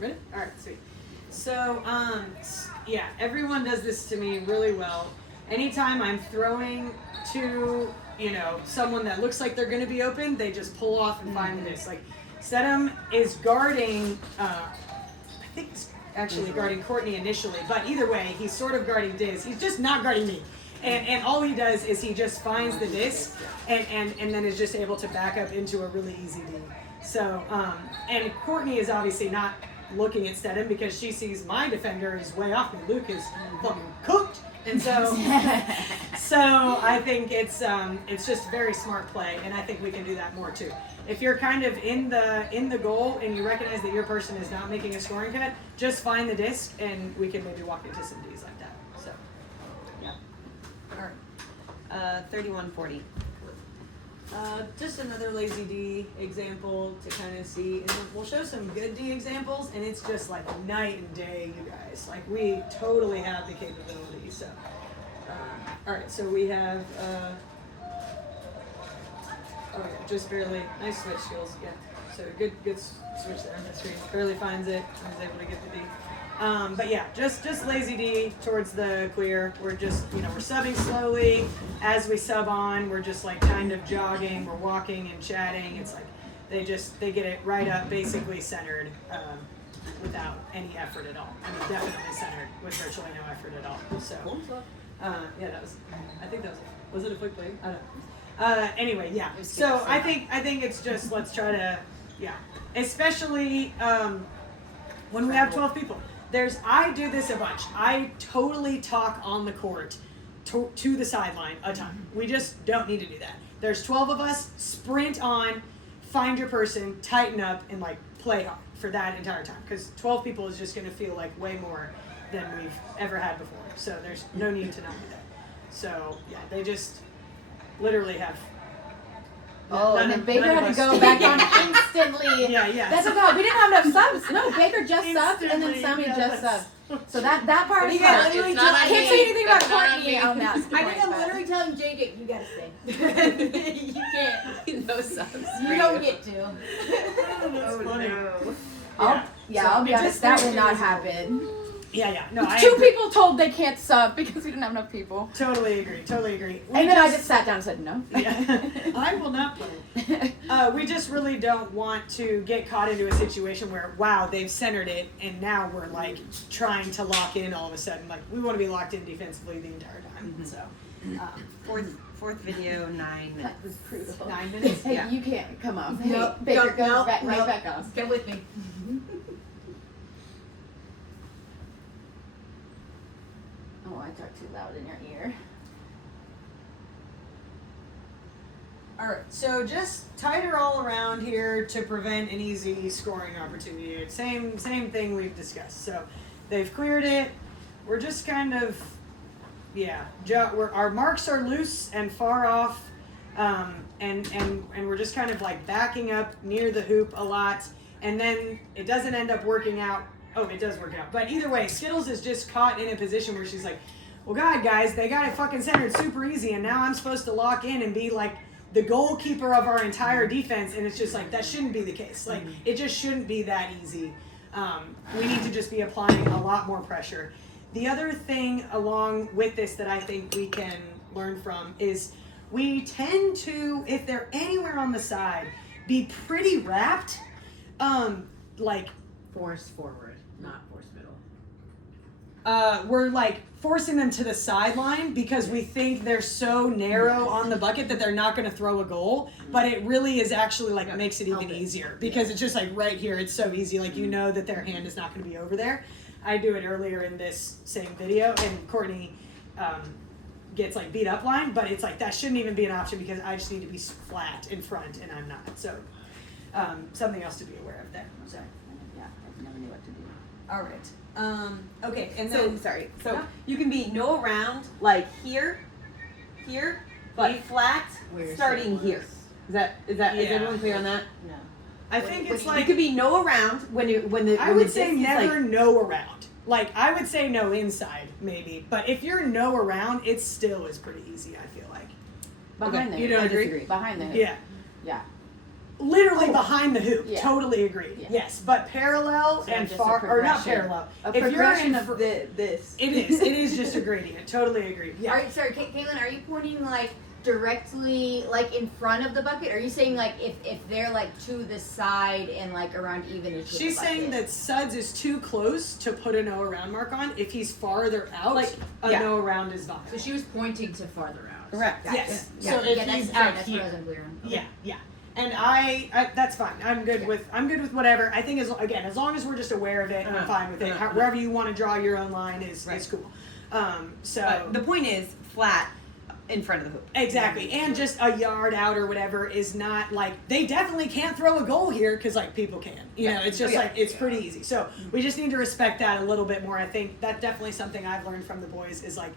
Ready? All right, sweet. So, yeah, everyone does this to me really well. Anytime I'm throwing to, someone that looks like they're going to be open, they just pull off and find the disc. Like, Sedum is guarding, I think he's actually guarding Courtney initially, but either way, he's sort of guarding Diz. He's just not guarding me. And all he does is he just finds the disc and then is just able to back up into a really easy D. So, and Courtney is obviously not looking at Stedham because she sees my defender is way off me. Luke is fucking cooked. And so, so I think it's just very smart play, and I think we can do that more too. If you're kind of in the goal and you recognize that your person is not making a scoring cut, just find the disc and we can maybe walk into some Ds like that. So, yeah. All right. 31-40. Just another lazy D example to kind of see, and we'll show some good D examples, and it's just like night and day, you guys. Like we totally have the capability. So, all right. So we have. Oh yeah, just barely. Nice switch skills. Yeah. So good switch there. That's great. Barely finds it. I was able to get the D. But yeah, just lazy D towards the clear. We're just, we're subbing slowly. As we sub on, we're just like kind of jogging. We're walking and chatting. It's like they get it right up, basically centered, without any effort at all. I mean, definitely centered with virtually no effort at all. So, yeah, I think that was it a quick play? I don't know. Anyway, yeah. So I think it's just, let's try to, yeah. Especially when we have 12 people. I do this a bunch. I totally talk on the court to the sideline a ton. We just don't need to do that. There's 12 of us, sprint on, find your person, tighten up, and like play hard for that entire time. Because 12 people is just going to feel like way more than we've ever had before. So there's no need to not do that. So yeah, they just literally have. Oh, and then Baker had to go back on instantly. Yeah. That's okay. We didn't have enough subs. No, Baker just subbed, and then Sammy just subbed. So that part is hard. I can't say anything about Courtney on that. I think I'm literally telling JJ, you gotta stay. You can't. No subs. You don't get to. That's funny. No. I'll be honest, that will not happen. Yeah. No, Two people told they can't sub because we didn't have enough people. Totally agree. And then I just sat down and said no. Yeah, I will not play. We just really don't want to get caught into a situation where, wow, they've centered it, and now we're like trying to lock in all of a sudden. Like we want to be locked in defensively the entire time. Mm-hmm. So, Fourth video, 9 minutes. That was brutal. 9 minutes. Hey, Yeah. you can't come off. Nope. Hey, Baker, go Nope. back, Nope. right back off. Get with me. Oh, I talked too loud in your ear. All right, so just tighter all around here to prevent an easy scoring opportunity. Same thing we've discussed. So they've cleared it. We're just kind of, our marks are loose and far off, and we're just kind of like backing up near the hoop a lot, and then it doesn't end up working out. Oh, it does work out. But either way, Skittles is just caught in a position where she's like, well, God, guys, they got it fucking centered super easy, and now I'm supposed to lock in and be like the goalkeeper of our entire defense, and it's just like, that shouldn't be the case. Like, it just shouldn't be that easy. We need to just be applying a lot more pressure. The other thing along with this that I think we can learn from is we tend to, if they're anywhere on the side, be pretty wrapped, like, Force forward, not force middle. we're like forcing them to the sideline because we think they're so narrow on the bucket that they're not going to throw a goal, but it really is actually like makes it even easier because it's just like right here, it's so easy, like you know that their hand is not going to be over there. I do it earlier in this same video, and Courtney gets like beat up line, but it's like that shouldn't even be an option because I just need to be flat in front and I'm not. So something else to be aware of there. So Yeah, I never knew what to do. all right. Okay, and So then sorry. So you can be no around like here, but flat starting here. Is everyone clear on that? No. I think it's You like could be no around when the I would say disc is, never like, no around. Like I would say no inside maybe, but if you're no around, it still is pretty easy. I feel like. Behind Okay, the you hoop. don't I agree? disagree. Behind the hoop. Yeah. Yeah. literally behind the hoop. Yeah. Totally agree. Yeah. Yes, but parallel So and just a far, or not progression. parallel. A If you're progression in of this. it is just a gradient. Totally agree. Yeah. Sorry, Caitlin, are you pointing like directly like in front of the bucket? Are you saying like if they're like to the side and like around even with She's the bucket? saying that Suds is too close to put a no around mark on. If he's farther out, Like, a yeah. no around is viable. So she was pointing to farther out. Correct. Yes. Yeah. So if yeah, he's that's, sorry, out that's here. what I was unclear on. Okay. Yeah. And I that's fine. I'm good with whatever. I think as long as we're just aware of it, I'm fine with it. Wherever you want to draw your own line is cool. So The point is flat in front of the hoop. exactly, and just a yard out or whatever is not like they definitely can't throw a goal here because like people can. You know, it's just like it's pretty easy. So we just need to respect that a little bit more. I think that's definitely something I've learned from the boys is like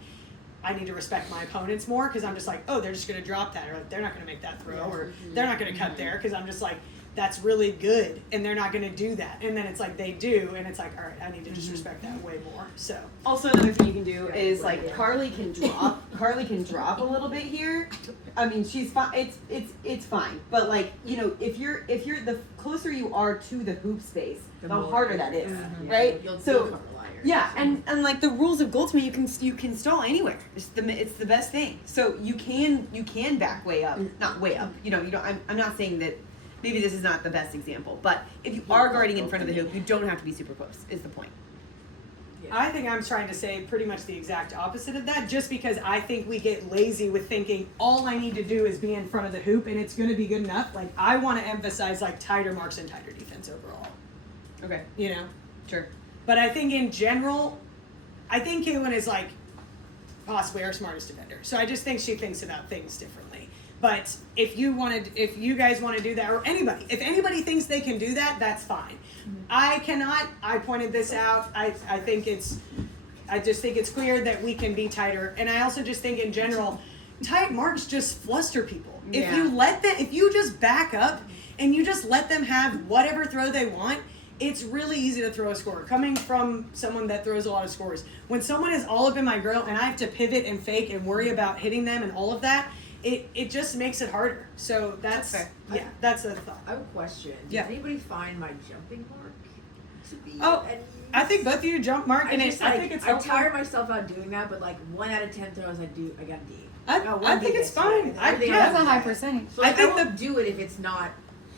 I need to respect my opponents more because I'm just like, oh, they're just going to drop that, or like, they're not going to make that throw, or they're not going to cut there because I'm just like, that's really good, and they're not going to do that. And then it's like they do, and it's like, all right, I need to just respect that way more. So Also, another thing you can do is like Carly can drop. Carly can drop a little bit here. I mean, she's fine. It's fine. But like if you're the closer you are to the hoop space, the harder that is, right? You'll So cover liars. yeah, and like the rules of Goaltime, you can stall anywhere. It's the best thing. So you can back way up, not way up. You don't. I'm not saying that. Maybe this is not the best example, but if you are guarding in front of the hoop, you don't have to be super close. Is the point? I think I'm trying to say pretty much the exact opposite of that, just because I think we get lazy with thinking all I need to do is be in front of the hoop and it's going to be good enough. Like I want to emphasize like tighter marks and tighter defense overall. Okay, You know. sure. But I think in general, I think Caitlin is like possibly our smartest defender. So I just think she thinks about things differently. But if you guys want to do that, or if anybody thinks they can do that, that's fine. I cannot. I pointed this out. I just think it's clear that we can be tighter. And I also just think in general, tight marks just fluster people. Yeah. If you just back up and you just let them have whatever throw they want, it's really easy to throw a score. Coming from someone that throws a lot of scores, when someone is all up in my grill and I have to pivot and fake and worry about hitting them and all of that, it just makes it harder. So that's fair. that's a thought. I have a question. Yeah. Does anybody find my jumping mark to be Oh, any I think both of you jump mark, and I think it's I helpful. tire myself out doing that, but like 1 out of 10 throws I got a D. I think it's fine. Everything That's else a is high bad. percentage. So like, I think won't do it if it's not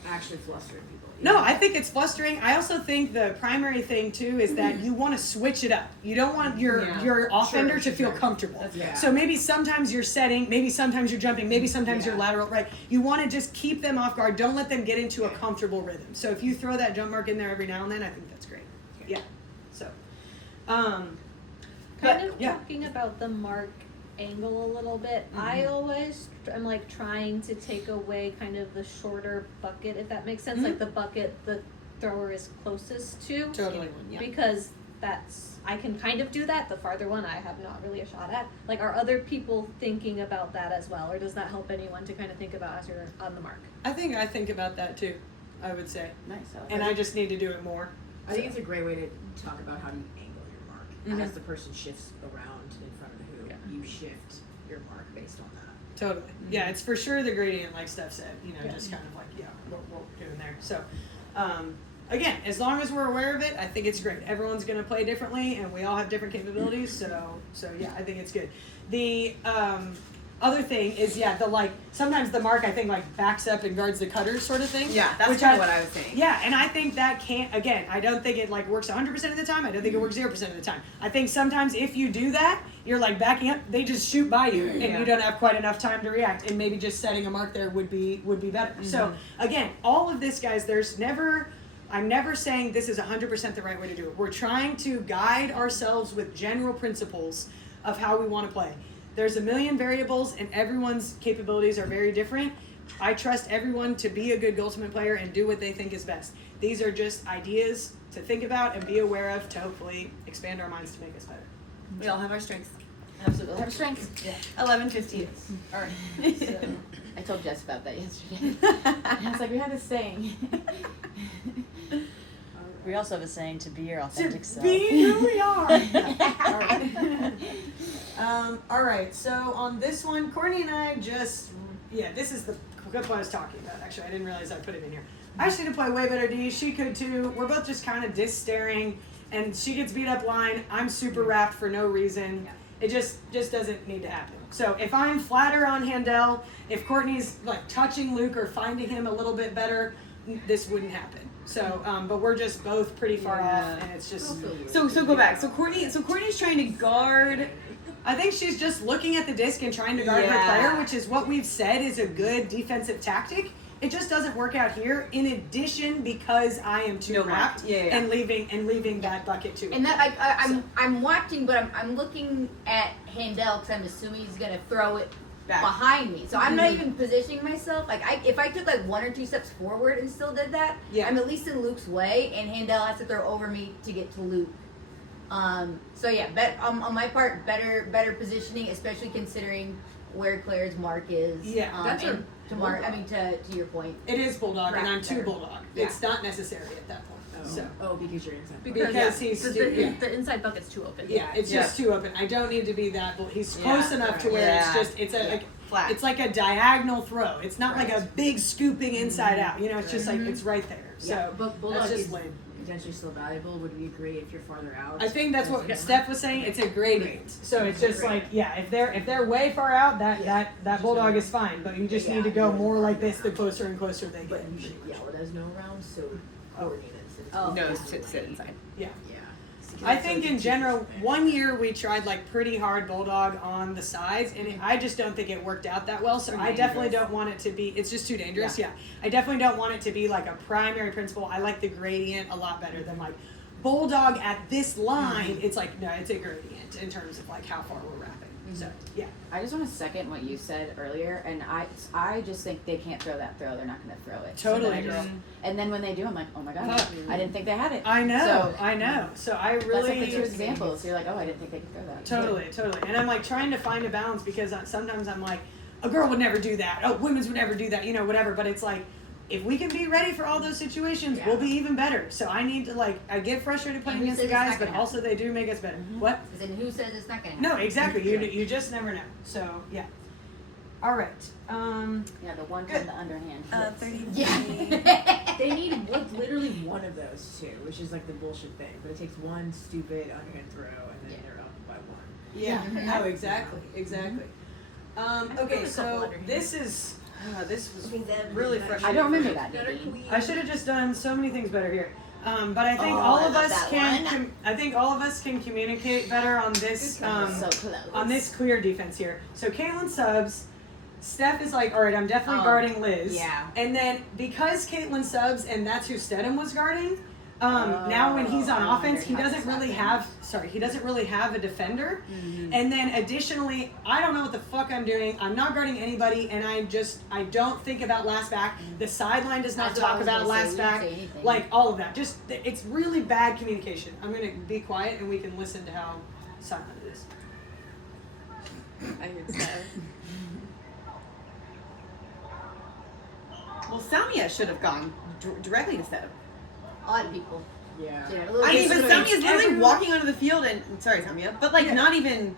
actually flustering people. No, I think it's flustering. I also think the primary thing too is that you want to switch it up. You don't want your offender to feel comfortable. Yeah. So maybe sometimes you're setting, maybe sometimes you're jumping, maybe sometimes you're lateral, right? You want to just keep them off guard. Don't let them get into a comfortable rhythm. So if you throw that jump mark in there every now and then, I think that's great. Yeah. So, Kind but, of yeah. talking about the mark angle a little bit. I always am like trying to take away kind of the shorter bucket, if that makes sense. Like the bucket the thrower is closest to. Totally. Because I can kind of do that. The farther one I have not really a shot at. Like, are other people thinking about that as well, or does that help anyone to kind of think about as you're on the mark? I think about that too, I would say. Nice. And I just need to do it more. I think it's a great way to talk about how you angle your mark. As the person shifts around in front of the hoop, you shift your mark based on that. Totally. Yeah, it's for sure the gradient, like Steph said. Just kind of like what we're doing there. So, again, as long as we're aware of it, I think it's great. Everyone's going to play differently, and we all have different capabilities. So yeah, I think it's good. The other thing is sometimes the mark I think like backs up and guards the cutter sort of thing. Yeah, that's which kind of what I was saying. Yeah, and I think that I don't think it like works 100% of the time. I don't think it works 0% of the time. I think sometimes if you do that, you're like backing up, they just shoot by you, and you don't have quite enough time to react. And maybe just setting a mark there would be better. So again, all of this, guys, I'm never saying this is 100% the right way to do it. We're trying to guide ourselves with general principles of how we want to play. There's a million variables, and everyone's capabilities are very different. I trust everyone to be a good Goaltime player and do what they think is best. These are just ideas to think about and be aware of to hopefully expand our minds to make us better. We all have our strengths. Absolutely. Have strengths. 11:15. All right. So, I told Jess about that yesterday. I was like, we had this saying. We also have a saying to be your authentic self. Be who we are. All right. So on this one, Courtney and I this is the clip what I was talking about. Actually, I didn't realize I put it in here. I actually did play way better D. She could too. We're both just kind of disc staring, and she gets beat up line. I'm super wrapped for no reason. It just doesn't need to happen. So if I'm flatter on Handel, if Courtney's like touching Luke or finding him a little bit better, this wouldn't happen. So, but we're just both pretty far off, and it's just. So go back. So Courtney's trying to guard. I think she's just looking at the disc and trying to guard her player, which is what we've said is a good defensive tactic. It just doesn't work out here. In addition, because I am too wrapped and leaving that bucket too. And that I'm watching, but I'm looking at Handel because I'm assuming he's gonna throw it behind me. So I'm not even positioning myself. Like if I took like 1 or 2 steps forward and still did that, I'm at least in Luke's way, and Handel has to throw over me to get to Luke. So yeah, on my part, better positioning, especially considering where Claire's mark is. Yeah, that's and to your point. It is Bulldog, and I'm too better. Bulldog. Yeah. It's not necessary at that point. So. Because you're inside. Because he's the inside bucket's too open. Yeah, it's just too open. I don't need to be that. He's close enough to where it's like flat. It's like a diagonal throw. It's not like a big scooping inside out. You know, it's just like it's right there. So but Bulldog that's just is lame. potentially still valuable. Would we agree if you're farther out? I think that's what Steph was saying. It's a gradient. So it's just like if they're way far out, that Bulldog is fine. But you just need to go more like this the closer and closer they But get. Yellow does no round, so coordinated. No, sit inside. Yeah. Yeah. I think in general, 1 year we tried like pretty hard Bulldog on the sides, and I just don't think it worked out that well. So I definitely don't want it to be. It's just too dangerous. Yeah. I definitely don't want it to be like a primary principle. I like the gradient a lot better than like Bulldog at this line. It's like no, it's a gradient in terms of like how far we're wrapping. So yeah. I just want to second what you said earlier, and I just think they can't throw that throw. They're not going to throw it. Totally. And then when they do, I'm like, oh my god, I didn't think they had it. I know. So, I know. So I really. That's like the 2 examples. You're like, oh, I didn't think they could throw that. Totally. And I'm like trying to find a balance because sometimes I'm like, a girl would never do that. Oh, women's would never do that. You know, whatever. But it's like, if we can be ready for all those situations, we'll be even better. So I need to I get frustrated playing And who against the says it's guys, not but gonna also they do make us better. What? Because then who says it's not gonna happen? No, exactly. You just never know. So yeah. All right. Yeah, the one time the underhand. hits. Yeah. They need literally one of those two, which is like the bullshit thing. But it takes one stupid underhand throw, and then they're up by 1. Yeah. Mhm. Oh, exactly. Okay, so this is. This was really frustrating. I don't remember that. Nikki. I should have just done so many things better here. But I think all of us can. I think all of us can communicate better on this. So close. On this clear defense here. So Caitlin subs. Steph is like, all right, I'm definitely guarding Liz. yeah. And then because Caitlin subs and that's who Stedham was guarding. Now when he's on offense, he doesn't really have. He doesn't really have a defender. And then additionally, I don't know what the fuck I'm doing. I'm not guarding anybody, and I don't think about last back. The sideline does not That's what I talk was about gonna last say. We back. didn't say anything. Like all of that. Just it's really bad communication. I'm gonna be quiet and we can listen to how silent it is. I heard Steph. Well, Samia should have gone directly to Steph. A lot of people. Yeah. Yeah, a little I mean, bit. but Samia's literally everyone- walking onto the field and sorry, Samia, but like not even.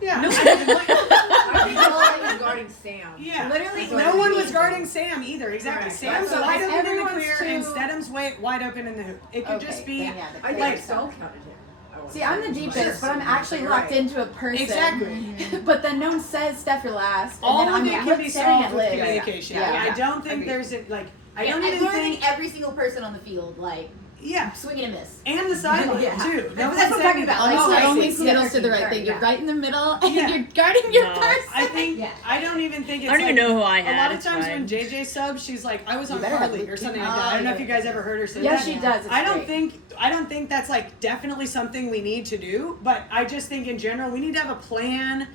Yeah. No, I think Bulldog was guarding Sam. Yeah. Literally, No one was guarding Sam either. Exactly. Right. Sam's So wide open in the everyone's clear too- and Stedham's wide open in the hoop. It could just be. then, yeah, the I think clear I stuff. still counted him. See, I'm the deepest, but I'm actually locked into a person. Exactly. But then no one says Steph you're last, and All then of I'm it can be staring solved at with Liz. communication. Yeah. I don't think Agreed. there's I Yeah, don't I even literally think. think every single person on the field, like, Yeah. swing and a miss. And the sideline Yeah. too. That's what I'm talking about. Like, Oh, so I only see. Skittles did the right thing. You're right in the middle, and you're guarding your person. I think Yeah. I don't even think it's I don't even know who I a had. lot of it's times fine. when JJ subs, she's like, I was on better have Harley Luke or something like Kidman. that. I don't know if Oh, you guys ever heard her say Yeah, that. she does. It's I don't great. think that's like definitely something we need to do, but I just think in general we need to have a plan.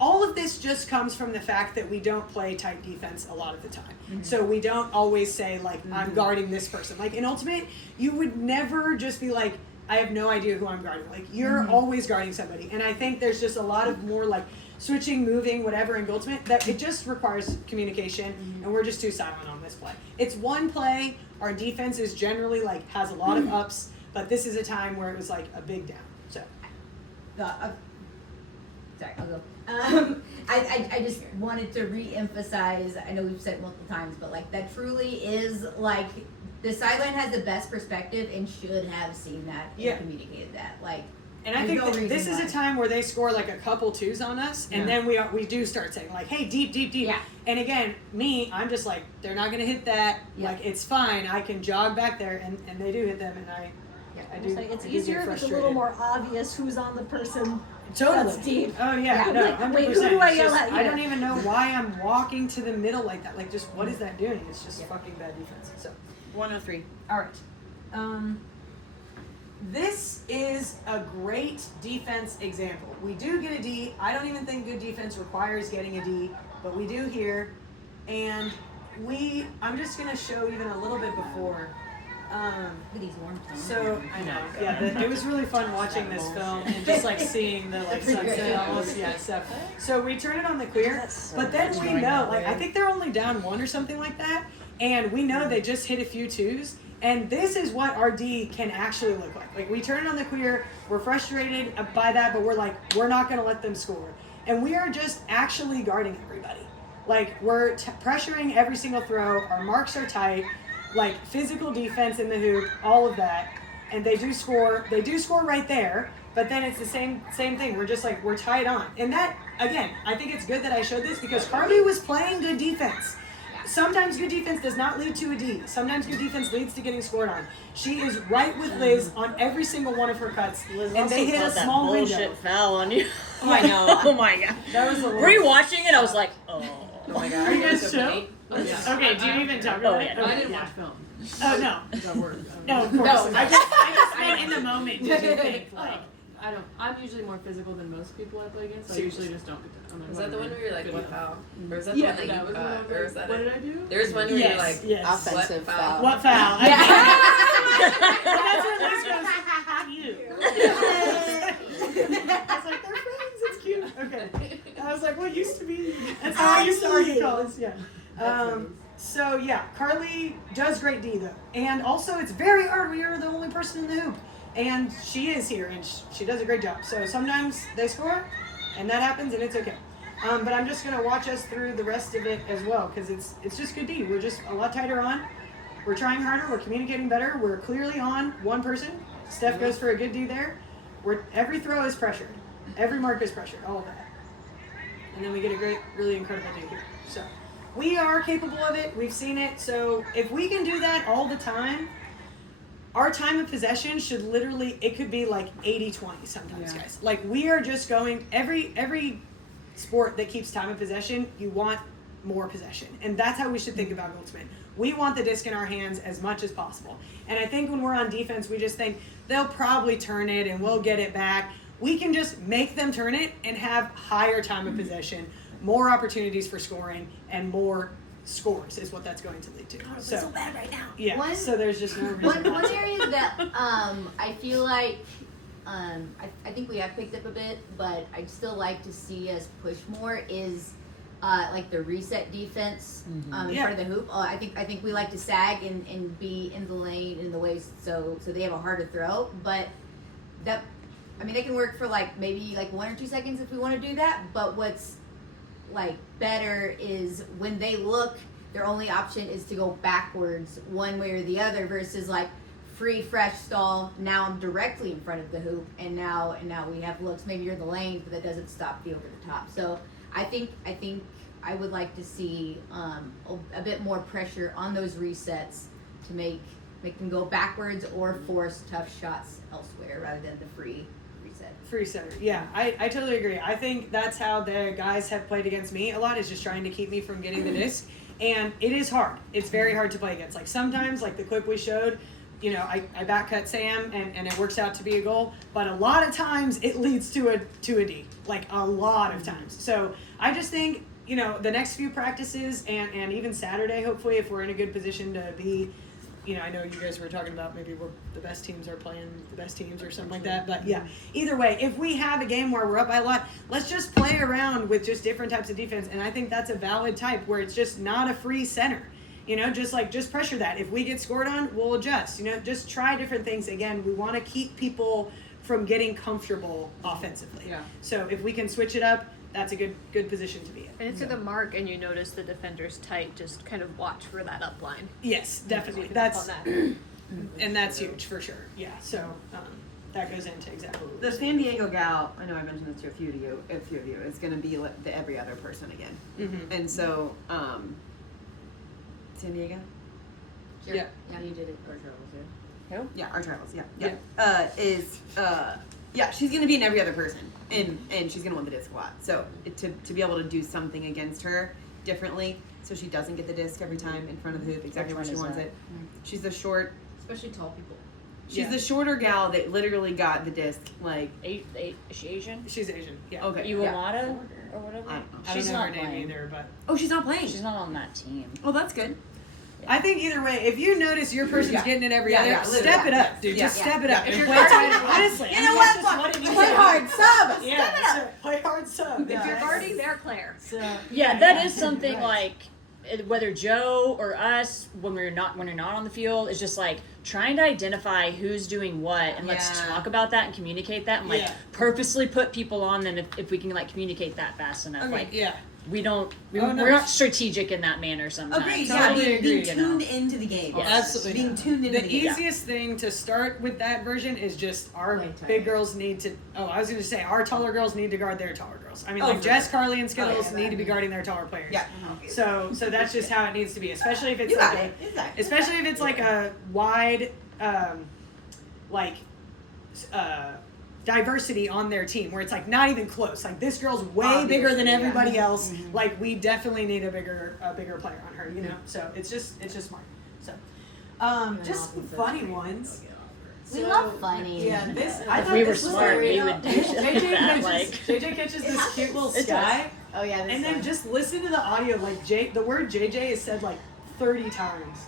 All of this just comes from the fact that we don't play tight defense a lot of the time. So we don't always say like I'm guarding this person. Like in Ultimate, you would never just be like I have no idea who I'm guarding. Like you're always guarding somebody. And I think there's just a lot of more like switching, moving, whatever in Ultimate that it just requires communication and we're just too silent on this play. It's one play. Our defense is generally like has a lot of ups, but this is a time where it was like a big down. So sorry, I'll go. I just wanted to re-emphasize, I know we've said it multiple times, but like that truly is like, the sideline has the best perspective and should have seen that and Yeah. communicated that. Like, And I there's think no that this reason is a why. time where they score like a couple twos on us, and then we do start saying like, "Hey, deep." Yeah. And again, I'm just like, they're not gonna hit that. Yeah. Like it's fine. I can jog back there, and they do hit them, and I do. Like, it's I do get easier if it's a frustrated. little more obvious who's on the person. Totally. That's deep. Oh yeah, Yeah. no, Like, 100%. wait, who do I It's yell just- at I here? don't even know why I'm walking to the middle like that. Like, just what is that doing? It's just fucking bad defense. So. 103. All right. This is a great defense example. We do get a D. I don't even think good defense requires getting a D, but we do here. And I'm just going to show even a little bit before. Look at these warm tones. So, I know. Yeah, it was really fun watching this film and just like seeing the like sunset almost. Yeah, so we turn it on the clear, but then we know, like, I think they're only down 1 or something like that. And we know they just hit a few twos. And this is what our D can actually look like. Like, we turn it on the clear, we're frustrated by that, but we're like, we're not going to let them score. And we are just actually guarding everybody. Like, we're pressuring every single throw, our marks are tight, like, physical defense in the hoop, all of that. And they do score right there, but then it's the same thing. We're just like, we're tied on. And that, again, I think it's good that I showed this because Carly was playing good defense. Sometimes good defense does not lead to a D. Sometimes good defense leads to getting scored on. She is right with Liz on every single one of her cuts, Liz and they also hit a called that small bullshit window. foul on you. Oh, I know. Oh my god. That was a little. Rewatching it, I was like, oh. Oh my god. Are you guys So sure? funny. Yeah. Okay, do you even talk Oh, about yeah. it? No, I Okay, didn't yeah. watch film. Oh no. I got work. No, of course. No. I just meant in the moment. Did you think like? I don't. I'm usually more physical than most people I play against. So I Seriously. usually just don't get to. I'm like, Is that the one where you're like, good what enough. foul? Or is that Yeah, the one that that was you when I cut? was Or like, is that what it? did I do? There's one where Yes, you're like, yes. Offensive What foul. What foul? Yeah. That's what Liz goes. You. I was like, they're friends. It's cute. Okay. I was like, what used to be? That's how I used to argue calls. Yeah. So yeah, Carly does great D though, and also it's very hard when you're the only person in the hoop, and she is here, and she does a great job. So sometimes they score, and that happens, and it's okay. But I'm just gonna watch us through the rest of it as well, because it's just good D. We're just a lot tighter on. We're trying harder. We're communicating better. We're clearly on one person. Steph goes for a good D there. Every throw is pressured. Every mark is pressured. All of that. And then we get a great, really incredible D here. So we are capable of it. We've seen it. So if we can do that all the time, our time of possession should literally, it could be like 80-20 sometimes, guys. Like we are just going, every sport that keeps time of possession, you want more possession. And that's how we should think about Goldsmith. We want the disc in our hands as much as possible. And I think when we're on defense, we just think they'll probably turn it and we'll get it back. We can just make them turn it and have higher time of possession, more opportunities for scoring, and more scores is what that's going to lead to. God, it's so bad right now. Yeah, so there's just no reason One not to. area that I feel like I think we have picked up a bit, but I'd still like to see us push more is like the reset defense in Yeah. front of the hoop. I think we like to sag and be in the lane in the ways so they have a harder throw, but that that can work for like maybe like 1 or 2 seconds if we want to do that. But what's like better is when they look, their only option is to go backwards one way or the other versus like free fresh stall. Now I'm directly in front of the hoop, and now we have looks. Maybe you're in the lane, but that doesn't stop the over the top. So I think I would like to see a bit more pressure on those resets to make them go backwards or force tough shots elsewhere rather than the free reset. Free setter. Yeah, I totally agree. I think that's how the guys have played against me a lot, is just trying to keep me from getting the disc. And it is hard. It's very hard to play against. Like sometimes, like the clip we showed, I back cut Sam and it works out to be a goal. But a lot of times it leads to a D. Like a lot of times. So I just think, the next few practices and even Saturday, hopefully, if we're in a good position to be, I know you guys were talking about maybe the best teams are playing the best teams or something like that. But yeah, either way, if we have a game where we're up by a lot, let's just play around with just different types of defense. And I think that's a valid type where it's just not a free center. Just pressure that. If we get scored on, we'll adjust. Just try different things. Again, we want to keep people from getting comfortable offensively. Yeah. So if we can switch it up, that's a good position to be in. And if you're the mark and you notice the defender's tight, just kind of watch for that up line. Yes, definitely. On That's that. and that's huge for sure. Yeah. So that goes into exactly what The San Diego gal, I know I mentioned this to a few of you, is going to be the every other person again. Mm-hmm. And so, San Diego? Sure. Yeah. Yeah, you did it. Yeah, our travels, yeah. Yeah, she's going to be an every other person, and she's going to win the disc a lot. So, to be able to do something against her differently, so she doesn't get the disc every time in front of the hoop exactly where she wants it. She's the short, Especially tall people. she's the shorter gal that literally got the disc, like, Is she Asian? She's Asian. Yeah. okay. Iwamata or whatever? I don't know. I She's don't know not her name playing. either, but Oh, she's not playing. She's not on that team. Oh, that's good. I think either way, if you notice your person's Yeah. getting it every Yeah, other, yeah, literally. step it up, dude. Yeah. Just step it up. Yeah. If If you're you're guarding, guarding- honestly, You know that's what? just what it needs Play to be. hard, sub. Yeah, so play hard sub. If you're guarding their player. So, Yeah, that is something Right. like whether Joe or us when you're not on the field is just like trying to identify who's doing what and let's Yeah. talk about that and communicate that and like Yeah. purposely put people on them if we can like communicate that fast enough. Okay. Like yeah. we don't Oh, no. we're not strategic in that manner sometimes. Agreed. Totally Yeah, being agree. tuned into the game. Yes. Absolutely. Being tuned into The the game. easiest thing to start with that version is just our Playing tight. big girls need to. Oh, I was going to say our taller girls need to guard their taller girls. I mean, Oh, like for Jess, sure. Carly, and Skittles Oh, yeah, need that- to be guarding their taller players. Yeah. So that's just how it needs to be, especially if it's You like got it. Exactly. especially if it's like a wide, like, diversity on their team where it's like not even close. Like this girl's way bigger than everybody else. Like we definitely need a bigger player on her. You know, so it's just smart. So, just funny ones. We So, love funny. Yeah, this. I If thought we were this was smart, great. we would do shit like that. Like JJ catches this cute little It sky, Oh yeah, this and then one. just listen to the audio. Like the word JJ is said like 30 times.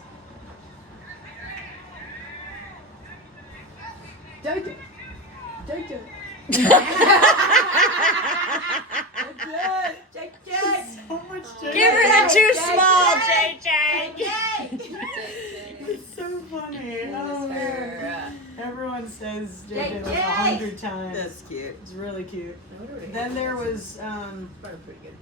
JJ. JJ. So much JJ. give her that too small, JJ. It's so funny. Oh, man. Everyone says JJ like JJ. 100 times. That's cute. It's really cute. Then there was Probably pretty good.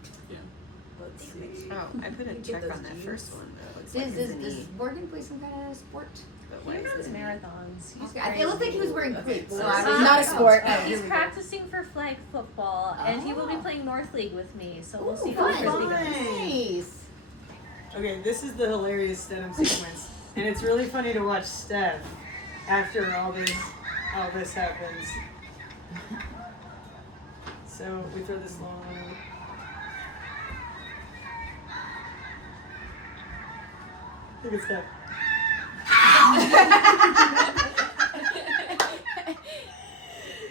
let's see. Oh, I put a check on that first one. Though. Looks like Does it's a does knee, Morgan play some kind of sport? but He why is runs it a knee? marathons. He's Okay, it looked like he was wearing cleats. So I was Not a sport. Oh, He's here we go. practicing for flag football, and he will be Oh. playing North League with me. So we'll Ooh, see how fun. Frisbee goes. Nice. Okay, this is the hilarious Stedham sequence, and it's really funny to watch Steph after all this happens. So we throw this long one. Look at Steph.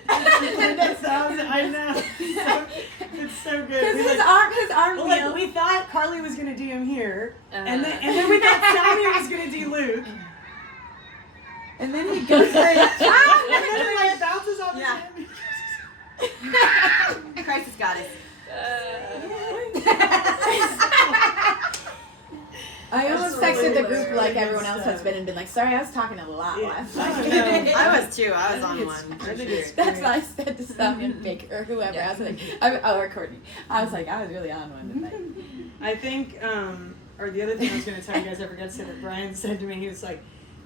That sounds, I know. It's so good. Because We his like- arm well, like, we thought Carly was gonna do him here, and Uh-huh. then we thought Sammy was gonna do Luke, and then he goes like, and then it like bounces off Yeah. his hand. Crisis goddess. I almost That's texted the really group like good everyone else stuff. has been and been like, sorry, I was talking a lot Yeah. last I night. know. I was too. I was I on think one. it's- For I think sure. it's That's great. what I said to Sammy and Baker or whoever. I was like, or Courtney. I was like, I was really on one tonight. I think, or the other thing I was going to tell you guys, I forgot to say that Brian said to me, he was like,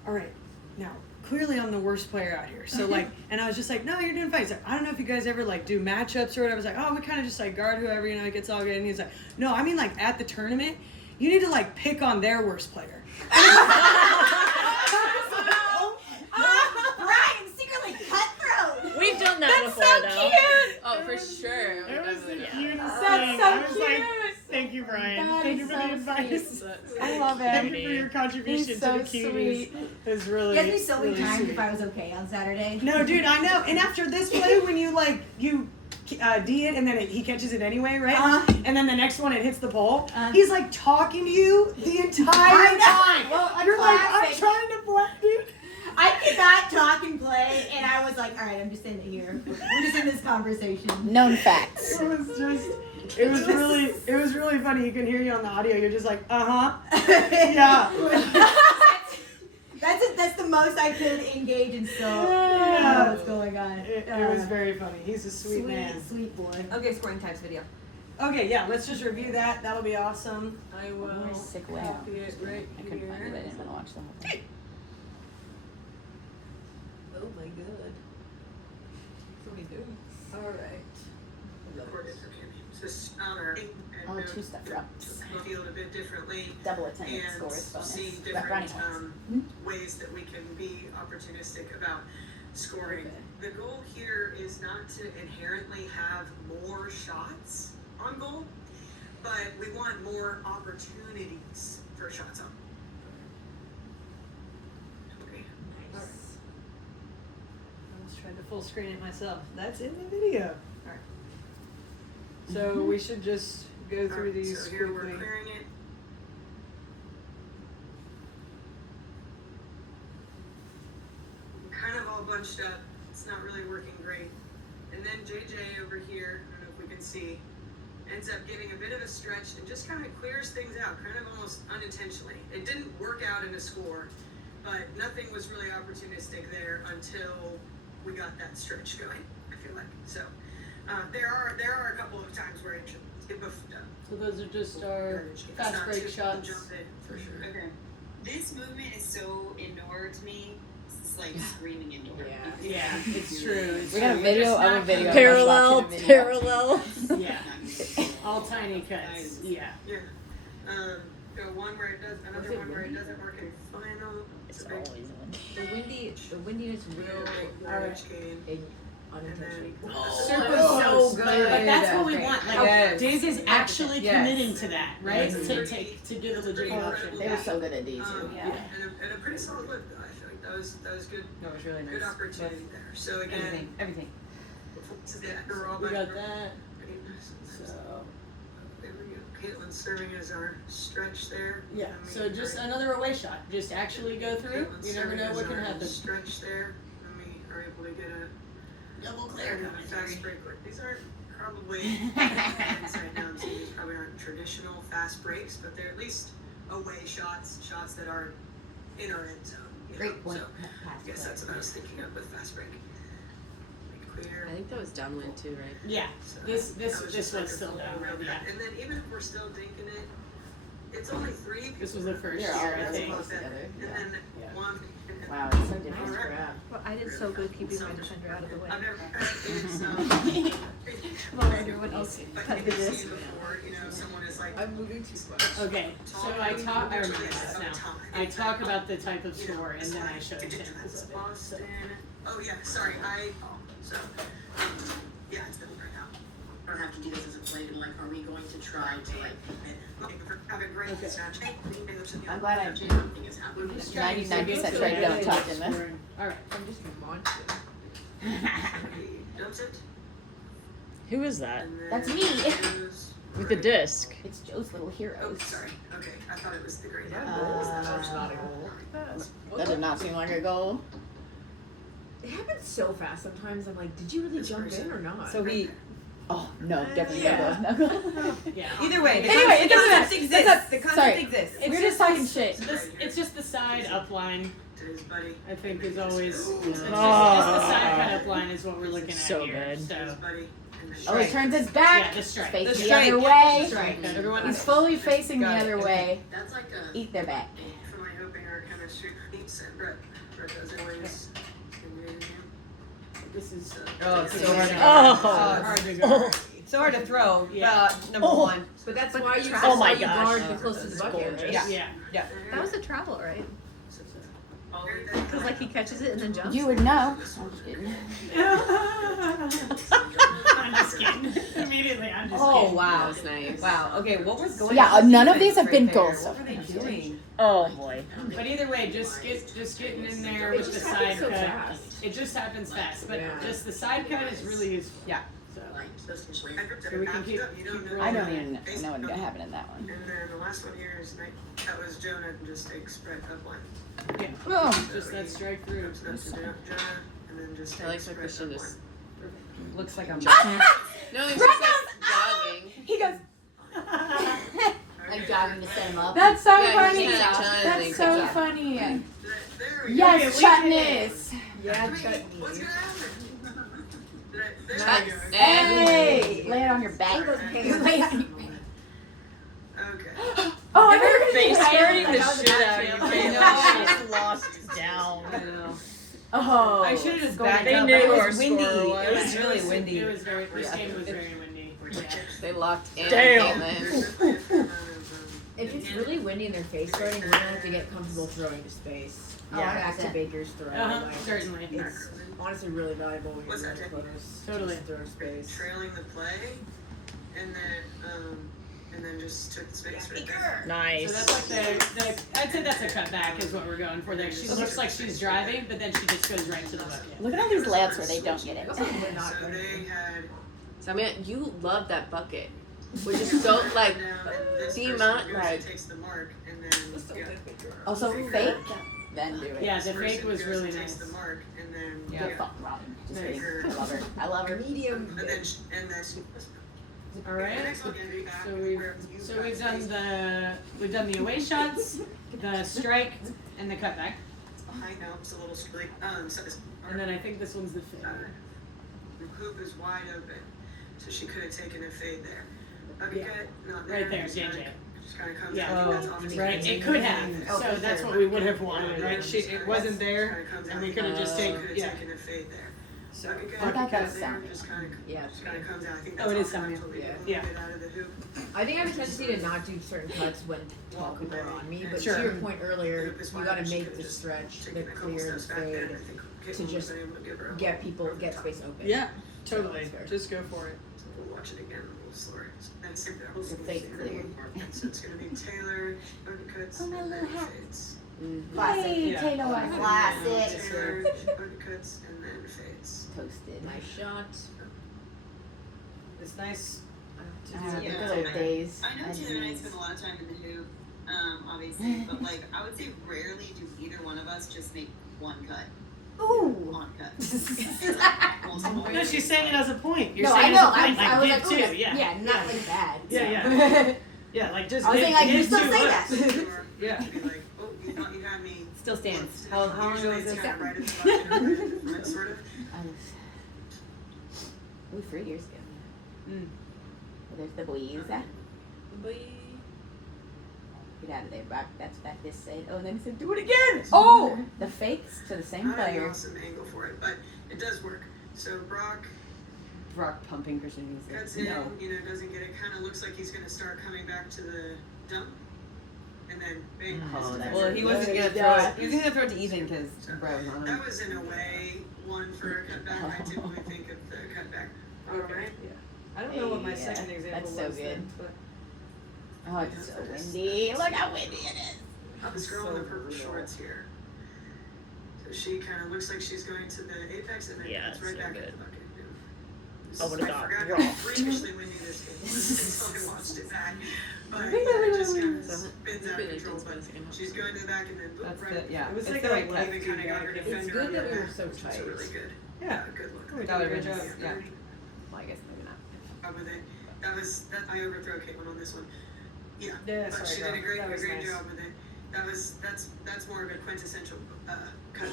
all right, now, clearly I'm the worst player out here. So, like, and I was just like, no, you're doing fine. He's like, I don't know if you guys ever, like, do matchups or whatever. I was like, oh, we kind of just, like, guard whoever, you know, it gets all good. And he's like, no, I mean, like, at the tournament, you need to, like, pick on their worst player. Brian, secretly cutthroat. We've done that before though. Oh, for sure. It was the Yeah. cutest That's thing. so I was like, cute. thank you, Brian. That Thank you is for the so advice. I love Thank it. you for your contribution He's to so the cuties. sweet. It was really, You asked me so many really times sweet. if I was okay on Saturday. No, dude, I know. And after this play, when you like D it and then he catches it anyway, right? Uh-huh. And then the next one it hits the pole. Uh-huh. He's like talking to you the entire time. Well, You're like, I'm classic. trying to play, dude. I could not talk and play, and I was like, all right, I'm just in here. We're just in this conversation. Known facts. It was just. It was really funny. You can hear you on the audio. You're just like, yeah. That's the most I could engage in still. Yeah. what's going on. It was very funny. He's a sweet man. Sweet boy. Okay, scoring times video. Okay, yeah, let's just review that. That'll be awesome. I will Where's Sick Whale? copy it right I couldn't find it. I here. didn't want to watch the whole thing. Oh my god. What are we doing? All right. Oh, two step drops. Field a bit differently Double attendance and scores bonus. see Running different ones. ways that we can be opportunistic about scoring. The goal here is not to inherently have more shots on goal, but we want more opportunities for shots on. Okay. Alright. I was trying to full screen it myself. That's in the video. Alright. So we should just go through Alright, these so here we're quickly. clearing it. Kind of all bunched up. It's not really working great. And then JJ over here, I don't know if we can see, ends up getting a bit of a stretch and just kind of clears things out, kind of almost unintentionally. It didn't work out in a score, but nothing was really opportunistic there until we got that stretch going, I feel like. So there are a couple of times where it buffed up. So those are just our It's fast not break too shots. jump in, for sure. Okay. This movement is so indoor to me. It's like screaming indoor. Yeah, it's true. We got a video of a video. Parallel, Watching a video. parallel. Yeah. All tiny cuts. Yeah. Yeah. Go one where it does, another one where it doesn't work in final. It's a big always one. The windiness yardage gain. Unintentionally. Super Oh, so good. But that's what we want. Like, Yes. Days is actually Yes. committing to that, right? Yes. To do the legitimate option. They were so good at D too. And a pretty solid look, though. I feel like that was good. That was really nice. Good opportunity there. So again, Everything. we're all We back got to- that. So So there we go. Caitlin's serving as our stretch there. yeah. So just another away shot. Just actually go through. Caitlin's You never serving know as what can our happen. Stretch there, and we are able to get a Double fast break. These aren't probably inside down, so these probably aren't traditional fast breaks, but they're at least away shots that are in our end zone. You Great know? point. So I guess that's what I was thinking of with fast break. Like clear. I think that was downwind too, right? Yeah. So This that was just one's like a still full down. real Yeah. good. And then even if we're still dinking it, it's only 3. This was the first They're year, all I really think. close together. And Yeah. then Yeah. one. Wow, it's so different. All right. Grab. Well, I did so good keeping my defender out of the way. I've never did While everyone else But cut you the can disc. see before, you know, someone is like. I'm moving too fast. Okay, so I remember this now. I talk about the type of score and then I show examples of it. So. Boston. Oh yeah, sorry. So yeah, it's been right now. I don't have to do this as a play. And like, are we going to try to like? Have a great snatch. I'm glad I Something is happening. 99% sure I don't talk in this. Alright. I'm just monster. Dumps it. Who is that? And then That's me. goes With the right. disc. It's Joe's Little Oh, Heroes. sorry. Okay, I thought it was the great. That was not a goal. That did not seem like a goal. It happens so fast sometimes. I'm like, did you really jump in or not? So we. Oh no, definitely Yeah. no goal. Yeah. Either way, Anyway, it doesn't matter. exists. The concept Sorry. exists. We're just talking shit. It's just the side upline. To his buddy. I think is always. It's just the Oh. side cut upline is what we're looking at So here. good. To his So. buddy. And then Oh, he turns his back. Yeah, the strike. Face The the strike. other way. Strike. Everyone He's fully facing the Got it. other way. That's like a. Eat their back. From my hoping our chemistry meets and Brett does always. This is. Oh, it's so hard to Oh. hard to guard. So hard to throw. Yeah. Number one. But that's why you. Oh my that's why gosh. you guard the closest That's bucket, gorgeous. right? Yeah. That was a travel, right? Because like he catches it and then jumps. You would know. I'm just kidding. I'm just kidding. Immediately, I'm just Oh kidding. wow. That was nice. Wow. Okay, what was going Yeah, on? none of these have Right been there? goals so What were they far. doing? Oh boy. But either way, just getting in there It with the just side happens so cut. fast. It just happens fast, but Yeah. just the side cut is really useful. Yeah. So. So we can keep I don't even know what's gonna happen in that one. And then the last one here is that was Jonah and just take spread up one. Oh. Just that strike through. Comes down to Jonah and then just I like take how spread Christian up just. one. Looks like I'm. No, he's just like jogging. He goes, I'm jogging to set him up. that's so Yeah, funny. he's kinda chutney, That's so yeah. funny. There we go. Yes, chutness. Yeah, What's chutney. gonna happen? There we go. Hey, lay it on your back. Lay it on your back. Okay. Oh, I You're never face I turning never the thought of shit that out of you, too. Kayla. She's just lost down. I know. Oh, I should have just backed They up. knew It who our was windy. scorer was. It was really windy. It was very. This Yeah. game was very windy. They locked in. Damn. Caitlin. There's definitely a fair amount of, If it's really windy in their face starting, we're gonna have to get comfortable throwing to space. Yeah. Back to Baker's throw. Like, Certainly. it's honestly really valuable when What's you're that really take? close. Totally. Just throw space. trailing the play, and then just took the space right there. Nice. So that's like the I'd say that's a cutback is what we're going for there. She looks like she's driving, but then she just goes right to the bucket. Look at all these layups where they don't get it. We're not So going they had So I mean, you love that bucket, which is so like now, and this the person amount, goes like- and takes the mark, and then yeah. Also fake, then do it. Yeah, the Person fake was goes really and takes nice. the mark, and then Yeah. Good fuck, Robin. Just Nice. kidding. I love her. I love her. medium. and then All right. The next one, Andy, back So where you So got we've done space. the away shots, the strike, and the cutback. It's behind now, it's a little screen. So this And then I think this one's the fade. the hoop is wide open, so she could have taken a fade there. Okay, Yeah. good. Not there. Right there, Just JJ. kinda- Just kind of comes Yeah. out. I think that's Right, offensive. it could have. Oh, So for that's sure. what we would have wanted, right? It wasn't there, Kinda comes and out. we could have just She taken. could have Yeah. taken a fade there. So Okay, good. I thought that was There, sound. just kind of Yeah. just kind of comes out. I think Oh, that's it is oftentimes sound. what we do Yeah. when Yeah. we get out of the hoop. I think I have a tendency to not do certain cuts when tall people are on me, but Sure. to your point earlier, Hoop is you wide gotta open, she make could've the just stretch, the taken a couple clear, the steps back there, and fade, I think to Caitlin just would've been able to give her a get hook people, over the get top. space open. Yeah, So totally. that's fair. Just go for it. So we'll watch it again a little slower. And it's The fake clear. So it's gonna be Taylor, undercuts, Oh, my and little then hat. fades. Classic. Yeah. Taylor White. Classic. Taylor, undercuts, and then fades. Toasted. Nice shot. It's nice. The Yeah. good old days. I know Taylor and I spend a lot of time in the hoop, obviously, but like I would say rarely do either one of us just make one cut Ooh. on cut. It's like multiple. No, she's saying it as a point. You're No, I saying know. it as a point. I was give like, two. ooh, that's- Yeah. not like bad. Yeah, Yeah, like just. I was give- saying, like, you give still two say looks. that. Or Yeah. to be like, oh, you thought you had me. Still stands. once. How long Usually was it's this? kind of right at the bucket or right at the front, sort of. Ooh, 3 years ago. Mm. There's the boys. Get out of there, Brock. That's what this said. Oh, and then he said, do it again. Oh, the fakes to the same Not an player. awesome angle for it, but it does work. So Brock Brock pumping Christian music. cuts in, No. doesn't get it. Kind of looks like he's going to start coming back to the dump, and then bang. Oh, misses. well, he wasn't gonna throw it. He was gonna throw it to Ethan because Bro was on him. That was in a way one for a cutback. I typically think of the cutback. Okay. Yeah. I don't know what my Yeah, second example that's so was. good. Then, but Oh, it's so windy. Look how windy it is. This girl in the purple shorts here. So she kind of looks like she's going to the apex, and then Yeah, cuts right so back good. at the bucket. I would've got forgot raw. how freakishly windy this game was until I watched it back. But it just kind of spins out of control. But she's going to the back, and then boop, That's right. the, yeah. It was it's like the, a like left Even kind of got her It's defender good on that the we were back, so which is tight. really good. yeah. Good look. We thought it was Yeah, just- yeah. thirty. Well, I guess maybe not. Up with it. That I overthrow Caitlin on this one. Yeah. Yeah, But sorry, she girl. did a great That was nice. job with it. That's more of a quintessential cutback.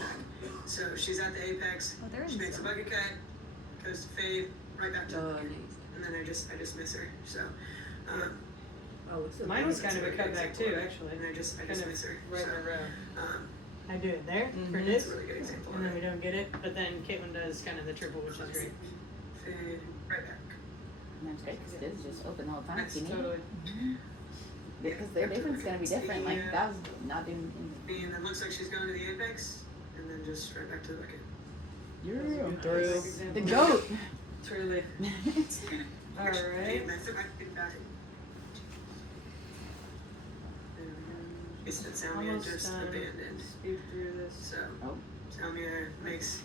So she's at the apex. Oh, they're She in makes a zone. bucket cut, goes to fade, right back to the Oh, bucket. nice. And then I just miss her. So Oh, looks Mine was kind of a cutback too, actually. and I just Kind miss her. of right So in a row. um, I do it there for Mhm. it's this, a really good example and of then we it. don't get it. But then Caitlin does kind of the triple, which is great. Fade, right back. And that's great because it is just open the whole time if you need it. Totally. Because their difference is going to be different. Like, that was not doing anything. And then looks like she's going to the apex, and then just right back to the bucket. Through. The GOAT. Truly. All right. That's it, I think back. It's that Salmia Almost just done. abandoned. Speed through this. So Oh. Salmia makes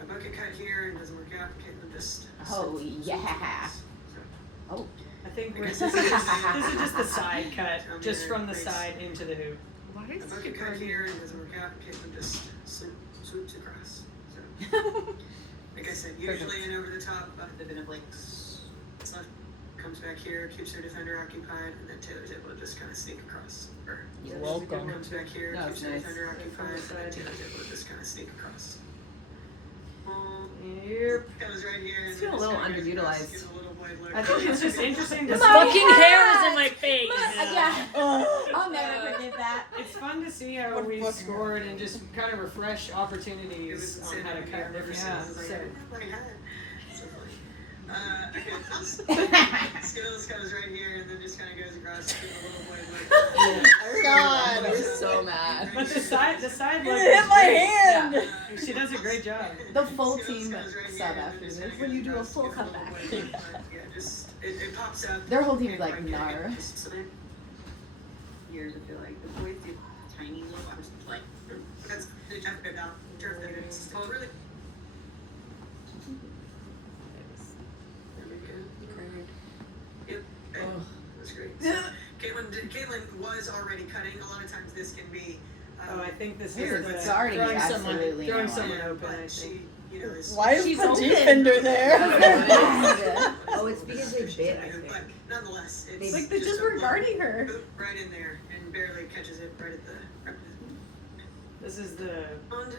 a bucket cut here and doesn't work out. Caitlin just. Oh, yeah. So, I think I we're, guess this this is is- just the side cut, Tell me just their from the face. side into the hoop. Why a is bucket cut here and doesn't work out. Caitlin just swoops across. So, like I said, usually an over the top, but a bit of like slap comes back here, keeps her defender occupied, and then Taylor's able to just kind of sneak across. Or You're welcome. comes back here, That keeps was her nice. defender occupied, and then Taylor's able to just kind of sneak across. Yep. Comes right here. It's feeling a little underutilized. Gives a little boy look. I think it's just interesting to This see. fucking hair is in my face. Yeah. Ugh. I'll never forget that. It's fun to see how we scored and just kind of refresh opportunities on how to cut different things. So. Skittles comes right here and then just kind of goes across to the little boy look. God, we're so mad. But the side look It hit my hand. She does a great job. The full Skittles team comes right sub here and after just this. kinda When you goes do a across, full gives little comeback. boy look, but yeah, just it pops up. Their whole team is Can't like, quite get it. "Nar." Just- Years, I feel like the boys do tiny little like That's the Jeff bit out. Turf that it's really. There we go. Yep. That's great. So, Caitlin was already cutting. A lot of times this can be. Oh, I think this This is is the already throwing someone, absolutely throwing not. someone open. I But she, think. you know, is. Why is She's the open. defender there? Oh, it's because they bit, I think. But nonetheless, it's It's like they just a were little guarding her. boop right in there and barely catches it right at the. Right This is the pond.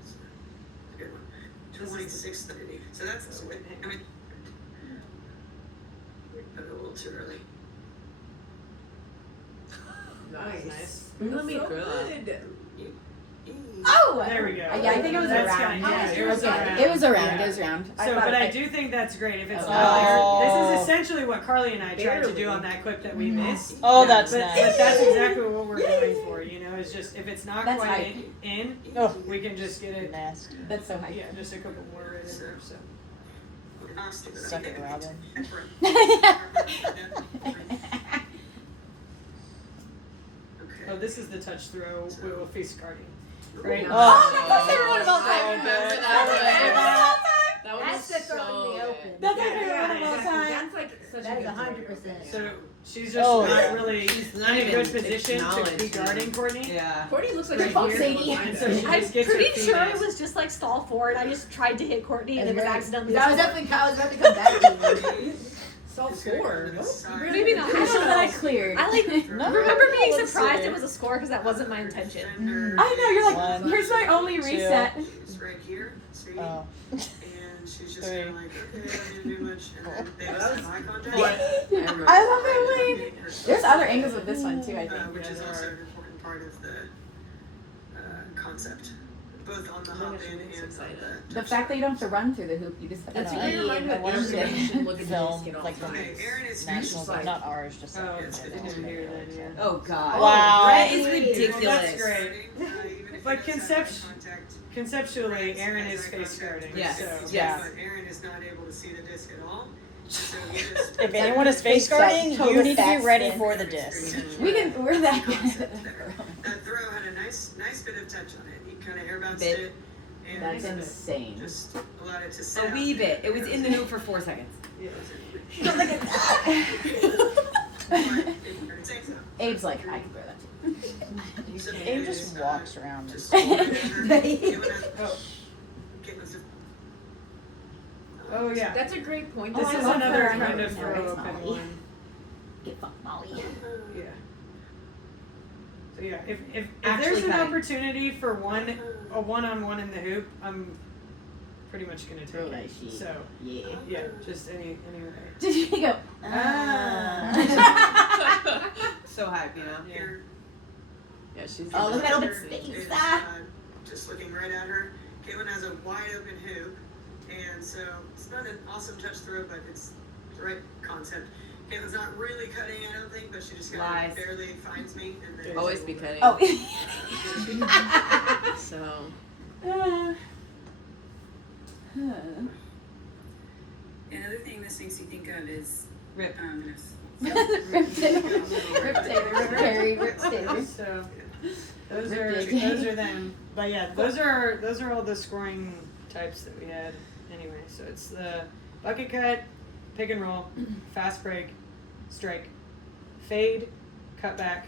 It's a good one. 26th. So that's. I mean. A little too early. nice. Let me good. Oh! There we go. Yeah, I think it was That's around. kinda- yeah, it was around. It was around. Yeah. It was around. So, thought but I it- do think that's great if it's Oh. not there. Oh. This is essentially what Carly and I tried to do Barely. on that clip that we missed. Oh, that's But nice. that's exactly what we're going for, you know, is just if it's not That's quite hype. in, Oh. we can just get it. Nasty. That's so hype. Yeah, just a couple more right in there. So Suck it, Robin. oh, this is the touch throw with face guarding, right? Oh, that's everyone about so that. good. That one That's was the throw so in the good. open. That's Yeah, my favorite yeah, one of all exactly. time. That's like such That a is good 100%. So she's just Oh. not really not in a even good position to be acknowledged. guarding Courtney. Yeah. Courtney looks like Right a fuck here. Sadie. And so she I'm just gets her pretty feet sure in. it was just like stall forward. I just tried to hit Courtney and it was accidentally. I was definitely, I was about to come back to you. So forward. Maybe not. I should that I cleared. I like No, remember being let's surprised see. it was a score because that wasn't my intention. I know, you're like, One, here's my only two. reset. She's right here. See? Oh. And she's just Three. kind of like, okay, I didn't do much. And then they just have eye contact. I love that lead. There's other angles with this one too, I think. Which is also an important part of the concept, both on the hop in and on The fact that you don't have to run through the hoop, you just have That's to a great be. reminder that wonder if everybody they should look at Film, this, get all like the Okay, Aaron is nationals, like- not ours, just Oh, like it's the good to hear then, yeah. Oh God. Wow. That is Well, ridiculous. that's great. But conceptually, Aaron is face guarding. Yes. So. Yeah. But Aaron is not able to see the disc at all. So he just If anyone is face guarding, you need to be ready for the disc. We're that concept good. there. That throw had a nice bit of touch on it. He kind of air bounced Bit. it and That's insane. just allowed it to sit A out wee there. bit. It was in the hoop for 4 seconds. Yeah. Abe's like, I can throw that too. Abe just walks around. Just Oh yeah. That's a great point. This I is love another her. kind of No, throw it's open Molly. one. Get fucked, Molly. Yeah. So yeah, if Actually there's an cutting. opportunity for a one-on-one in the hoop, I'm pretty much gonna Throw take that it. shit. So Yeah. yeah, just any way. Did you go? So hype, you know. Yeah. Yeah, she's. Oh, look at that open Is, space. just looking right at her. Caitlin has a wide open hoop, and so it's not an awesome touch throw, but it's the right concept. Caitlin's not really cutting, I don't think, but she just kind Lies. of barely finds me. And then Always be cutting. Oh. So. Another thing this makes you think of is Rip. Rip Taylor, Rip Terry, Rip Taylor. So those Rip are JJ. those are them. But yeah, those are all the scoring types that we had anyway. So it's the bucket cut, pick and roll, fast break, strike, fade, cut back,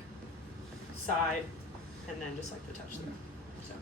side, and then just like the touch throw. So